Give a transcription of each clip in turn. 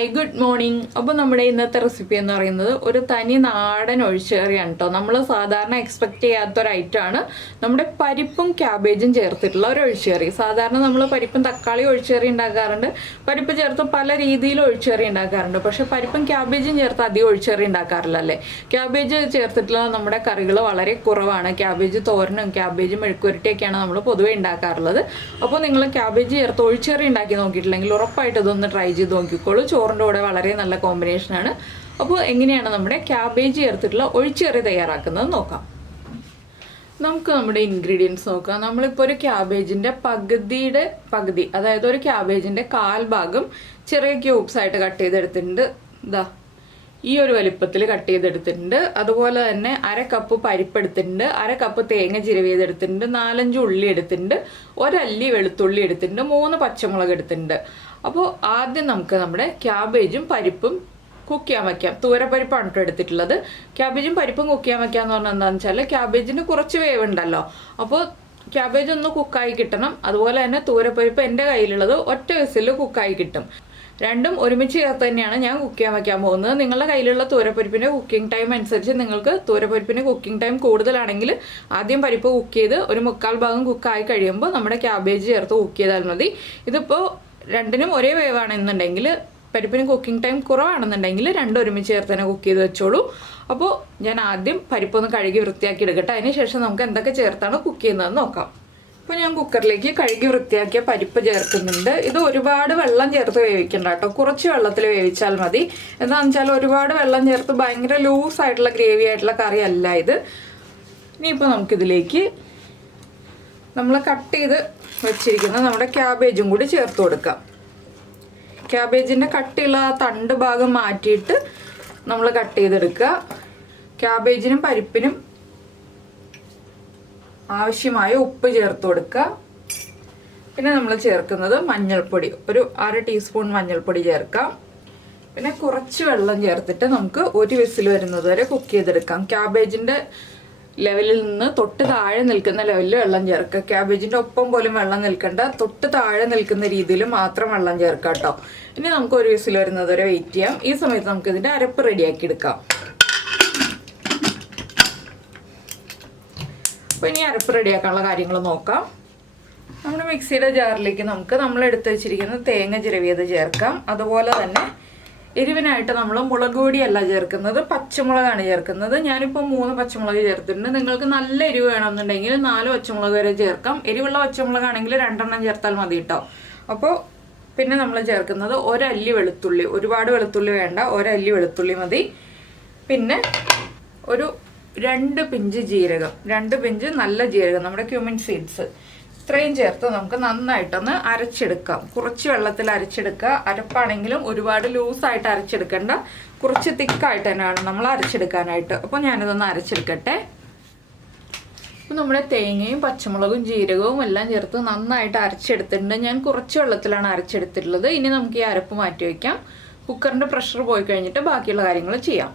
Hi good morning. അപ്പോൾ നമ്മുടെ ഇന്നത്തെ റെസിപ്പി എന്ന് പറയുന്നത് ഒരു തനി നാടൻ ഒഴിച്ചുകറിയാണ് കേട്ടോ. നമ്മൾ സാധാരണ എക്സ്പെക്ട് ചെയ്യാത്തൊരു ഐറ്റമാണ് നമ്മുടെ പരിപ്പും ക്യാബേജും ചേർത്തിട്ടുള്ള ഒരു ഒഴിച്ചുകറി. സാധാരണ നമ്മൾ പരിപ്പും തക്കാളി ഒഴിച്ചുകറി ഉണ്ടാക്കാറുണ്ട്, പരിപ്പ് ചേർത്ത് പല രീതിയിൽ ഒഴിച്ചുകറി ഉണ്ടാക്കാറുണ്ട്. പക്ഷേ പരിപ്പും ക്യാബേജും ചേർത്ത് അധികം ഒഴിച്ചുകറി ഉണ്ടാക്കാറില്ല അല്ലേ. ക്യാബേജ് ചേർത്തിട്ടുള്ള നമ്മുടെ കറികൾ വളരെ കുറവാണ്. ക്യാബേജ് തോരനും ക്യാബേജ് മെഴുക്കുവരട്ടിയൊക്കെയാണ് നമ്മൾ പൊതുവേ ഉണ്ടാക്കാറുള്ളത്. അപ്പോൾ നിങ്ങൾ ക്യാബേജ് ചേർത്ത് ഒഴിച്ചുകറി ഉണ്ടാക്കി നോക്കിയിട്ടില്ലെങ്കിൽ ഉറപ്പായിട്ട് ഇതൊന്ന് ട്രൈ ചെയ്ത് നോക്കിക്കോളൂ. ചോറിൻ്റെ കൂടെ വളരെ നല്ല കോമ്പിനേഷനാണ്. അപ്പോൾ എങ്ങനെയാണ് നമ്മുടെ ക്യാബേജ് ചേർത്തിട്ടുള്ള ഒഴിച്ചുകറി തയ്യാറാക്കുന്നത് നോക്കാം. നമുക്ക് നമ്മുടെ ഇൻഗ്രീഡിയൻസ് നോക്കാം. നമ്മളിപ്പോൾ ഒരു ക്യാബേജിൻ്റെ പകുതി, അതായത് ഒരു ക്യാബേജിൻ്റെ കാൽഭാഗം ചെറിയ ക്യൂബ്സ് ആയിട്ട് കട്ട് ചെയ്തെടുത്തിട്ടുണ്ട്. ഇതാ ഈ ഒരു വലിപ്പത്തിൽ കട്ട് ചെയ്തെടുത്തിട്ടുണ്ട്. അതുപോലെ തന്നെ 1/2 കപ്പ് പരിപ്പ് എടുത്തിട്ടുണ്ട്, 1/2 കപ്പ് തേങ്ങ ചിരവിയതെടുത്തിട്ടുണ്ട്, 4-5 ഉള്ളി എടുത്തിട്ടുണ്ട്, 1 അല്ലി വെളുത്തുള്ളി എടുത്തിട്ടുണ്ട്, 3 പച്ചമുളക് എടുത്തിട്ടുണ്ട്. അപ്പോൾ ആദ്യം നമുക്ക് നമ്മുടെ ക്യാബേജും പരിപ്പും കുക്ക് ചെയ്യാൻ വയ്ക്കാം. തൂരപ്പരിപ്പാണ് കേട്ടോ എടുത്തിട്ടുള്ളത്. ക്യാബേജും പരിപ്പും കുക്ക് ചെയ്യാൻ വയ്ക്കാന്ന് പറഞ്ഞാൽ എന്താണെന്ന് വെച്ചാൽ ക്യാബേജിന് കുറച്ച് വേവുണ്ടല്ലോ, അപ്പോൾ ക്യാബേജ് ഒന്ന് കുക്കായി കിട്ടണം. അതുപോലെ തന്നെ തൂരപ്പരിപ്പ് എൻ്റെ കയ്യിലുള്ളത് ഒറ്റ വിസിൽ കുക്കായി കിട്ടും. രണ്ടും ഒരുമിച്ച് ചേർത്ത് തന്നെയാണ് ഞാൻ കുക്ക് ചെയ്യാൻ വയ്ക്കാൻ പോകുന്നത്. നിങ്ങളുടെ കയ്യിലുള്ള തൂരപ്പരിപ്പിൻ്റെ കുക്കിംഗ് ടൈം അനുസരിച്ച് നിങ്ങൾക്ക് തൂരപ്പരിപ്പിൻ്റെ കുക്കിംഗ് ടൈം കൂടുതലാണെങ്കിൽ ആദ്യം പരിപ്പ് കുക്ക് ചെയ്ത് ഒരു 1/4 ഭാഗം കുക്കായി കഴിയുമ്പോൾ നമ്മുടെ ക്യാബേജ് ചേർത്ത് കുക്ക് ചെയ്താൽ മതി. ഇതിപ്പോൾ രണ്ടിനും ഒരേ വേവാണെന്നുണ്ടെങ്കിൽ, പരിപ്പിന് കുക്കിംഗ് ടൈം കുറവാണെന്നുണ്ടെങ്കിൽ രണ്ടും ഒരുമിച്ച് ചേർത്ത് തന്നെ കുക്ക് ചെയ്ത് വെച്ചോളൂ. അപ്പോൾ ഞാൻ ആദ്യം പരിപ്പൊന്ന് കഴുകി വൃത്തിയാക്കി എടുക്കട്ടെ. അതിന് ശേഷം നമുക്ക് എന്തൊക്കെ ചേർത്താണ് കുക്ക് ചെയ്യുന്നതെന്ന് നോക്കാം. അപ്പോൾ ഞാൻ കുക്കറിലേക്ക് കഴുകി വൃത്തിയാക്കിയ പരിപ്പ് ചേർക്കുന്നുണ്ട്. ഇത് ഒരുപാട് വെള്ളം ചേർത്ത് വേവിക്കണ്ട കേട്ടോ, കുറച്ച് വെള്ളത്തിൽ വേവിച്ചാൽ മതി. എന്താണെന്ന് വെച്ചാൽ ഒരുപാട് വെള്ളം ചേർത്ത് ഭയങ്കര ലൂസായിട്ടുള്ള ഗ്രേവി ആയിട്ടുള്ള കറി അല്ല ഇത്. ഇനിയിപ്പോൾ നമുക്കിതിലേക്ക് നമ്മൾ കട്ട് ചെയ്ത് വെച്ചിരിക്കുന്ന നമ്മുടെ ക്യാബേജും കൂടി ചേർത്ത് കൊടുക്കാം. ക്യാബേജിൻ്റെ കട്ടിയുള്ള ആ തണ്ട് ഭാഗം മാറ്റിയിട്ട് നമ്മൾ കട്ട് ചെയ്തെടുക്കുക. ക്യാബേജിനും പരിപ്പിനും ആവശ്യമായ ഉപ്പ് ചേർത്ത് കൊടുക്കുക. പിന്നെ നമ്മൾ ചേർക്കുന്നത് മഞ്ഞൾപ്പൊടി, ഒരു 1/2 ടീസ്പൂൺ മഞ്ഞൾപ്പൊടി ചേർക്കാം. പിന്നെ കുറച്ച് വെള്ളം ചേർത്തിട്ട് നമുക്ക് ഒരു വിസിൽ വരുന്നത് വരെ കുക്ക് ചെയ്തെടുക്കാം. ക്യാബേജിൻ്റെ ലെവലിൽ നിന്ന് തൊട്ട് താഴെ നിൽക്കുന്ന ലെവലിൽ വെള്ളം ചേർക്കുക. ക്യാബേജിൻ്റെ ഒപ്പം പോലും വെള്ളം നിൽക്കേണ്ട, തൊട്ട് താഴെ നിൽക്കുന്ന രീതിയിൽ മാത്രം വെള്ളം ചേർക്കാം കേട്ടോ. ഇനി നമുക്ക് ഒരു വിസിൽ വരുന്നത് വരെ വെയിറ്റ് ചെയ്യാം. ഈ സമയത്ത് നമുക്ക് ഇതിൻ്റെ അരപ്പ് റെഡിയാക്കി എടുക്കാം. അപ്പോൾ ഇനി അരപ്പ് റെഡിയാക്കാനുള്ള കാര്യങ്ങൾ നോക്കാം. നമ്മുടെ മിക്സിയുടെ ജാറിലേക്ക് നമുക്ക് നമ്മൾ എടുത്ത് വെച്ചിരിക്കുന്ന തേങ്ങ ചിരവിയത് ചേർക്കാം. അതുപോലെ തന്നെ എരിവിനായിട്ട് നമ്മൾ മുളക് പൊടിയല്ല ചേർക്കുന്നത്, പച്ചമുളകാണ് ചേർക്കുന്നത്. ഞാനിപ്പോൾ 3 പച്ചമുളക് ചേർത്തിട്ടുണ്ട്. നിങ്ങൾക്ക് നല്ല എരിവ് വേണമെന്നുണ്ടെങ്കിൽ 4 പച്ചമുളക് വരെ ചേർക്കാം. എരിവുള്ള പച്ചമുളകാണെങ്കിൽ 2 എണ്ണം ചേർത്താൽ മതി കേട്ടോ. അപ്പോൾ പിന്നെ നമ്മൾ ചേർക്കുന്നത് 1 അല്ലി വെളുത്തുള്ളി, ഒരുപാട് വെളുത്തുള്ളി വേണ്ട, 1 അല്ലി വെളുത്തുള്ളി മതി. പിന്നെ ഒരു 2 പിഞ്ച് ജീരകം, 2 പിഞ്ച് നല്ല ജീരകം, നമ്മുടെ ക്യൂമിൻ സീഡ്സ്, ഇത്രയും ചേർത്ത് നമുക്ക് നന്നായിട്ടൊന്ന് അരച്ചെടുക്കാം. കുറച്ച് വെള്ളത്തിൽ അരച്ചെടുക്കുക. അരപ്പാണെങ്കിലും ഒരുപാട് ലൂസായിട്ട് അരച്ചെടുക്കേണ്ട, കുറച്ച് തിക്കായിട്ട് തന്നെയാണ് നമ്മൾ അരച്ചെടുക്കാനായിട്ട്. അപ്പോൾ ഞാനിതൊന്ന് അരച്ചെടുക്കട്ടെ. അപ്പോൾ നമ്മുടെ തേങ്ങയും പച്ചമുളകും ജീരകവും എല്ലാം ചേർത്ത് നന്നായിട്ട് അരച്ചെടുത്തിട്ടുണ്ട്. ഞാൻ കുറച്ച് വെള്ളത്തിലാണ് അരച്ചെടുത്തിട്ടുള്ളത്. ഇനി നമുക്ക് ഈ അരപ്പ് മാറ്റി വയ്ക്കാം. കുക്കറിൻ്റെ പ്രഷർ പോയി കഴിഞ്ഞിട്ട് ബാക്കിയുള്ള കാര്യങ്ങൾ ചെയ്യാം.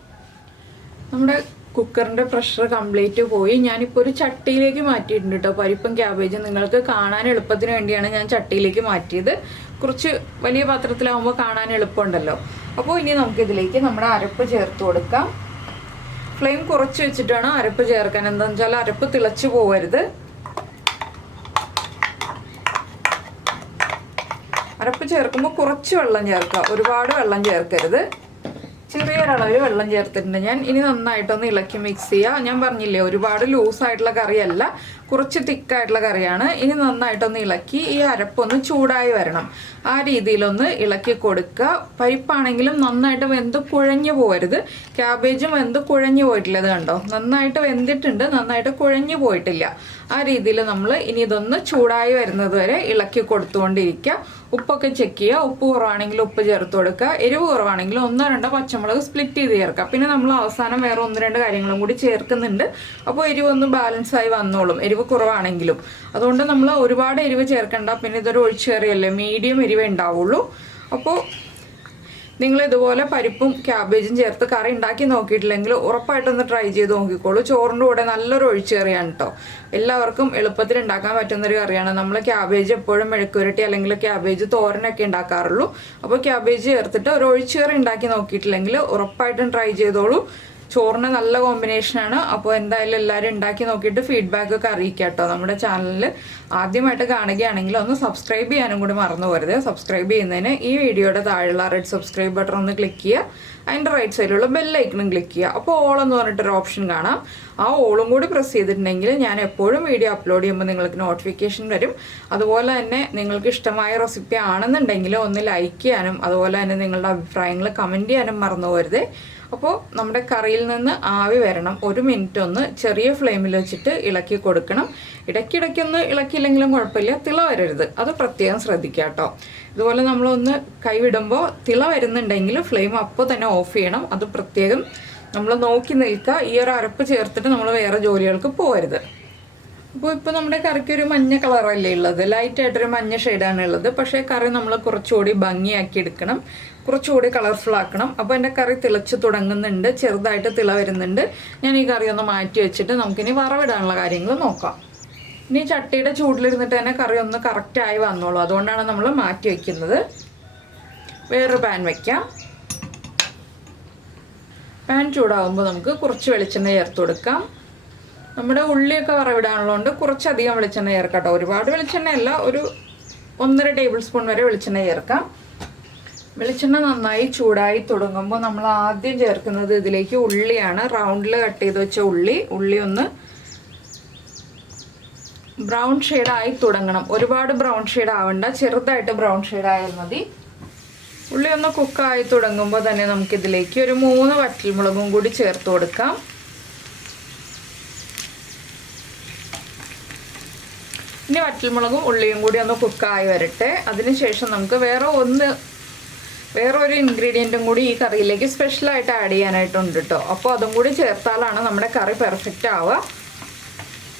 നമ്മുടെ കുക്കറിൻ്റെ പ്രഷർ കംപ്ലീറ്റ് പോയി. ഞാനിപ്പോൾ ഒരു ചട്ടിയിലേക്ക് മാറ്റിയിട്ടുണ്ട് കേട്ടോ. പരിപ്പും ക്യാബേജും നിങ്ങൾക്ക് കാണാൻ എളുപ്പത്തിന് വേണ്ടിയാണ് ഞാൻ ചട്ടിയിലേക്ക് മാറ്റിയത്. കുറച്ച് വലിയ പാത്രത്തിലാവുമ്പോൾ കാണാൻ എളുപ്പമുണ്ടല്ലോ. അപ്പോൾ ഇനി നമുക്കിതിലേക്ക് നമ്മുടെ അരപ്പ് ചേർത്ത് കൊടുക്കാം. ഫ്ലെയിം കുറച്ച് വെച്ചിട്ടാണ് അരപ്പ് ചേർക്കാൻ. എന്താണെന്ന് വെച്ചാൽ അരപ്പ് തിളച്ച് പോകരുത്. അരപ്പ് ചേർക്കുമ്പോൾ കുറച്ച് വെള്ളം ചേർക്കുക, ഒരുപാട് വെള്ളം ചേർക്കരുത്. ചെറിയൊരളവിൽ വെള്ളം ചേർത്തിട്ടുണ്ട് ഞാൻ. ഇനി നന്നായിട്ടൊന്ന് ഇളക്കി മിക്സ് ചെയ്യുക. ഞാൻ പറഞ്ഞില്ലേ ഒരുപാട് ലൂസായിട്ടുള്ള കറിയല്ല, കുറച്ച് തിക്കായിട്ടുള്ള കറിയാണ്. ഇനി നന്നായിട്ടൊന്ന് ഇളക്കി ഈ അരപ്പൊന്ന് ചൂടായി വരണം. ആ രീതിയിലൊന്ന് ഇളക്കി കൊടുക്കുക. പരിപ്പാണെങ്കിലും നന്നായിട്ട് വെന്ത് കുഴഞ്ഞു പോകരുത്. ക്യാബേജും വെന്ത് കുഴഞ്ഞു പോയിട്ടില്ല. ഇത് കണ്ടോ, നന്നായിട്ട് വെന്തിട്ടുണ്ട്, നന്നായിട്ട് കുഴഞ്ഞു പോയിട്ടില്ല. ആ രീതിയിൽ നമ്മൾ ഇനി ഇതൊന്ന് ചൂടായി വരുന്നത് വരെ ഇളക്കി കൊടുത്തുകൊണ്ടിരിക്കുക. ഉപ്പൊക്കെ ചെക്ക് ചെയ്യുക. ഉപ്പ് കുറവാണെങ്കിൽ ഉപ്പ് ചേർത്ത് കൊടുക്കുക. എരിവ് കുറവാണെങ്കിൽ 1-2 പച്ചമുളക് സ്പ്ലിറ്റ് ചെയ്ത് ചേർക്കുക. പിന്നെ നമ്മൾ അവസാനം വേറെ 1-2 കാര്യങ്ങളും കൂടി ചേർക്കുന്നുണ്ട്. അപ്പോൾ എരിവൊന്ന് ബാലൻസായി വന്നോളും, എരിവ് കുറവാണെങ്കിലും. അതുകൊണ്ട് നമ്മൾ ഒരുപാട് എരിവ് ചേർക്കണ്ട. പിന്നെ ഇതൊരു ഒഴിച്ചുകറിയല്ലേ, മീഡിയം എരിവേ ഉണ്ടാവുള്ളൂ. അപ്പോൾ നിങ്ങൾ ഇതുപോലെ പരിപ്പും ക്യാബേജും ചേർത്ത് കറി ഉണ്ടാക്കി നോക്കിയിട്ടില്ലെങ്കിൽ ഉറപ്പായിട്ടൊന്ന് ട്രൈ ചെയ്ത് നോക്കിക്കോളൂ. ചോറിൻ്റെ കൂടെ നല്ലൊരു ഒഴിച്ചുകറിയാണ് കേട്ടോ. എല്ലാവർക്കും എളുപ്പത്തിൽ ഉണ്ടാക്കാൻ പറ്റുന്നൊരു കറിയാണ്. നമ്മൾ ക്യാബേജ് എപ്പോഴും മെഴുക്കുരട്ടി അല്ലെങ്കിൽ ക്യാബേജ് തോരനൊക്കെ ഉണ്ടാക്കാറുള്ളൂ. അപ്പോൾ ക്യാബേജ് ചേർത്തിട്ട് ഒരു ഒഴിച്ചുകറി ഉണ്ടാക്കി നോക്കിയിട്ടില്ലെങ്കിൽ ഉറപ്പായിട്ടും ട്രൈ ചെയ്തോളൂ. ചോറിന് നല്ല കോമ്പിനേഷനാണ്. അപ്പോൾ എന്തായാലും എല്ലാവരും ഉണ്ടാക്കി നോക്കിയിട്ട് ഫീഡ്ബാക്കൊക്കെ അറിയിക്കാം കേട്ടോ. നമ്മുടെ ചാനലിൽ ആദ്യമായിട്ട് കാണുകയാണെങ്കിൽ ഒന്ന് സബ്സ്ക്രൈബ് ചെയ്യാനും കൂടി മറന്നു പോരുത്. സബ്സ്ക്രൈബ് ചെയ്യുന്നതിന് ഈ വീഡിയോയുടെ താഴെയുള്ള റെഡ് സബ്സ്ക്രൈബ് ബട്ടൺ ഒന്ന് ക്ലിക്ക് ചെയ്യുക. അതിൻ്റെ റൈറ്റ് സൈഡിലുള്ള ബെല്ലൈക്കണും ക്ലിക്ക് ചെയ്യുക. അപ്പോൾ ഓൾ എന്ന് പറഞ്ഞിട്ടൊരു ഓപ്ഷൻ കാണാം. ആ ഓളും കൂടി പ്രസ് ചെയ്തിട്ടുണ്ടെങ്കിൽ ഞാൻ എപ്പോഴും വീഡിയോ അപ്ലോഡ് ചെയ്യുമ്പോൾ നിങ്ങൾക്ക് നോട്ടിഫിക്കേഷൻ വരും. അതുപോലെ തന്നെ നിങ്ങൾക്ക് ഇഷ്ടമായ റെസിപ്പി ആണെന്നുണ്ടെങ്കിൽ ഒന്ന് ലൈക്ക് ചെയ്യാനും അതുപോലെ തന്നെ നിങ്ങളുടെ അഭിപ്രായങ്ങൾ കമൻറ്റ് ചെയ്യാനും മറന്നു പോരുത്. അപ്പോൾ നമ്മുടെ കറിയിൽ നിന്ന് ആവി വരണം. 1 മിനിറ്റ് ഒന്ന് ചെറിയ ഫ്ലെയിമിൽ വെച്ചിട്ട് ഇളക്കി കൊടുക്കണം. ഇടയ്ക്കിടയ്ക്കൊന്ന് ഇളക്കിയില്ലെങ്കിലും കുഴപ്പമില്ല, തിള വരരുത്, അത് പ്രത്യേകം ശ്രദ്ധിക്കുക കേട്ടോ. ഇതുപോലെ നമ്മളൊന്ന് കൈവിടുമ്പോൾ തിള വരുന്നുണ്ടെങ്കിൽ ഫ്ലെയിം അപ്പോൾ തന്നെ ഓഫ് ചെയ്യണം. അത് പ്രത്യേകം നമ്മൾ നോക്കി നിൽക്കുക. ഈ ഒരു അരപ്പ് ചേർത്തിട്ട് നമ്മൾ വേറെ ജോലികൾക്ക് പോകരുത്. അപ്പോൾ ഇപ്പോൾ നമ്മുടെ കറിക്ക് ഒരു മഞ്ഞ കളറല്ലേ ഉള്ളത്, ലൈറ്റായിട്ടൊരു മഞ്ഞ ഷെയ്ഡാണ് ഉള്ളത്. പക്ഷേ കറി നമ്മൾ കുറച്ചുകൂടി ഭംഗിയാക്കി എടുക്കണം, കുറച്ചുകൂടി കളർഫുൾ ആക്കണം. അപ്പോൾ എൻ്റെ കറി തിളച്ച് തുടങ്ങുന്നുണ്ട്, ചെറുതായിട്ട് തിള വരുന്നുണ്ട്. ഞാൻ ഈ കറി ഒന്ന് മാറ്റി വെച്ചിട്ട് നമുക്കിനി വറവിടാനുള്ള കാര്യങ്ങൾ നോക്കാം. ഇനി ചട്ടിയുടെ ചൂടിലിരുന്നിട്ട് തന്നെ കറി ഒന്ന് കറക്റ്റായി വന്നോളൂ. അതുകൊണ്ടാണ് നമ്മൾ മാറ്റി വയ്ക്കുന്നത്. വേറൊരു പാൻ വയ്ക്കാം. പാൻ ചൂടാകുമ്പോൾ നമുക്ക് കുറച്ച് വെളിച്ചെണ്ണ ചേർത്ത് കൊടുക്കാം. നമ്മുടെ ഉള്ളിയൊക്കെ വറവിടാനുള്ളതുകൊണ്ട് കുറച്ചധികം വെളിച്ചെണ്ണ ചേർക്കാം കേട്ടോ. ഒരുപാട് വെളിച്ചെണ്ണയല്ല, ഒരു 1.5 ടേബിൾ സ്പൂൺ വരെ വെളിച്ചെണ്ണ ചേർക്കാം. വെളിച്ചെണ്ണ നന്നായി ചൂടായി തുടങ്ങുമ്പോൾ നമ്മൾ ആദ്യം ചേർക്കുന്നത് ഇതിലേക്ക് ഉള്ളിയാണ്. റൗണ്ടിൽ കട്ട് ചെയ്ത് വെച്ച ഉള്ളി ഒന്ന് ബ്രൗൺ ഷെയ്ഡായി തുടങ്ങണം. ഒരുപാട് ബ്രൗൺ ഷെയ്ഡ് ആവണ്ട, ചെറുതായിട്ട് ബ്രൗൺ ഷെയ്ഡ് ആയാൽ മതി. ഉള്ളി ഒന്ന് കുക്കായി തുടങ്ങുമ്പോൾ തന്നെ നമുക്കിതിലേക്ക് ഒരു 3 വറ്റൽമുളകും കൂടി ചേർത്ത് കൊടുക്കാം. ഇനി വറ്റൽമുളകും ഉള്ളിയും കൂടി ഒന്ന് കുക്കായി വരട്ടെ. അതിനുശേഷം നമുക്ക് വേറെ ഒരു ഇൻഗ്രീഡിയൻറ്റും കൂടി ഈ കറിയിലേക്ക് സ്പെഷ്യലായിട്ട് ആഡ് ചെയ്യാനായിട്ടുണ്ട് കേട്ടോ. അപ്പോൾ അതും കൂടി ചേർത്താലാണ് നമ്മുടെ കറി പെർഫെക്റ്റ് ആവുക.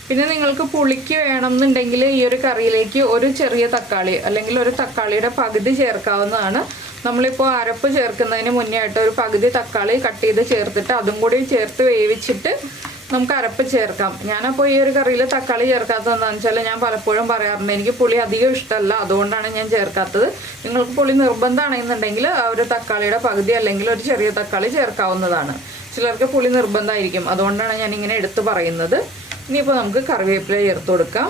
പിന്നെ നിങ്ങൾക്ക് പുളിക്ക് വേണമെന്നുണ്ടെങ്കിൽ ഈ ഒരു കറിയിലേക്ക് ഒരു ചെറിയ തക്കാളി അല്ലെങ്കിൽ ഒരു തക്കാളിയുടെ പകുതി ചേർക്കാവുന്നതാണ്. നമ്മളിപ്പോൾ അരപ്പ് ചേർക്കുന്നതിന് മുന്നേ ആയിട്ട് ഒരു പകുതി തക്കാളി കട്ട് ചെയ്ത് ചേർത്തിട്ട് അതും കൂടി ചേർത്ത് വേവിച്ചിട്ട് നമുക്ക് അരപ്പ് ചേർക്കാം. ഞാനപ്പോൾ ഈ ഒരു കറിയിൽ തക്കാളി ചേർക്കാത്തത് എന്താണെന്ന് വെച്ചാൽ ഞാൻ പലപ്പോഴും പറയാറുണ്ട് എനിക്ക് പുളി അധികം ഇഷ്ടമല്ല, അതുകൊണ്ടാണ് ഞാൻ ചേർക്കാത്തത്. നിങ്ങൾക്ക് പുളി നിർബന്ധമാണെന്നുണ്ടെങ്കിൽ ഒരു തക്കാളിയുടെ പകുതി അല്ലെങ്കിൽ ഒരു ചെറിയ തക്കാളി ചേർക്കാവുന്നതാണ്. ചിലർക്ക് പുളി നിർബന്ധമായിരിക്കും, അതുകൊണ്ടാണ് ഞാനിങ്ങനെ എടുത്ത് പറയുന്നത്. ഇനിയിപ്പോൾ നമുക്ക് കറിവേപ്പില ചേർത്ത് കൊടുക്കാം.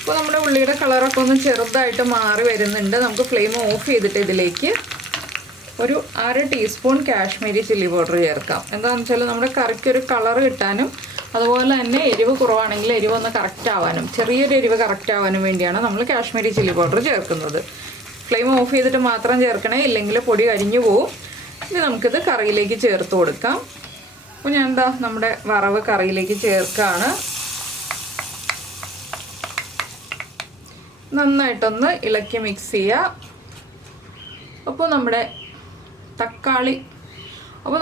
അപ്പോൾ നമ്മുടെ ഉള്ളിയുടെ കളറൊക്കെ ഒന്ന് ചെറുതായിട്ട് മാറി വരുന്നുണ്ട്. നമുക്ക് ഫ്ലെയിം ഓഫ് ചെയ്തിട്ട് ഇതിലേക്ക് ഒരു 1/2 ടീസ്പൂൺ കാശ്മീരി ചില്ലി പൗഡർ ചേർക്കാം. എന്താണെന്ന് വെച്ചാൽ നമ്മുടെ കറിക്കൊരു കളർ കിട്ടാനും അതുപോലെ തന്നെ എരിവ് കുറവാണെങ്കിൽ എരിവ് ഒന്ന് കറക്റ്റ് ആവാനും ചെറിയൊരു എരിവ് കറക്റ്റ് ആവാനും വേണ്ടിയാണ് നമ്മൾ കാശ്മീരി ചില്ലി പൗഡർ ചേർക്കുന്നത്. ഫ്ലെയിം ഓഫ് ചെയ്തിട്ട് മാത്രം ചേർക്കണേ, ഇല്ലെങ്കിൽ പൊടി കരിഞ്ഞു പോവും. ഇനി നമുക്കിത് കറിയിലേക്ക് ചേർത്ത് കൊടുക്കാം. അപ്പോൾ ഞാൻ നമ്മുടെ വറവ് കറിയിലേക്ക് ചേർക്കുകയാണ്. നന്നായിട്ടൊന്ന് ഇളക്കി മിക്സ് ചെയ്യുക. അപ്പോൾ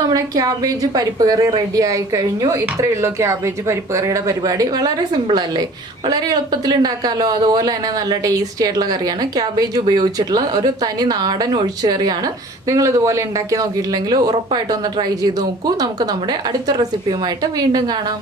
നമ്മുടെ ക്യാബേജ് പരിപ്പ് കറി റെഡി ആയി കഴിഞ്ഞു. ഇത്രയേ ഉള്ളൂ ക്യാബേജ് പരിപ്പ് കറിയുടെ പരിപാടി. വളരെ സിമ്പിളല്ലേ, വളരെ എളുപ്പത്തിൽ ഉണ്ടാക്കാമല്ലോ. അതുപോലെ തന്നെ നല്ല ടേസ്റ്റി ആയിട്ടുള്ള കറിയാണ്. ക്യാബേജ് ഉപയോഗിച്ചിട്ടുള്ള ഒരു തനി നാടൻ ഒഴിച്ചുകറിയാണ്. നിങ്ങൾ ഇതുപോലെ ഉണ്ടാക്കി നോക്കിയിട്ടില്ലെങ്കിൽ ഉറപ്പായിട്ടൊന്ന് ട്രൈ ചെയ്ത് നോക്കൂ. നമുക്ക് നമ്മുടെ അടുത്ത റെസിപ്പിയുമായിട്ട് വീണ്ടും കാണാം.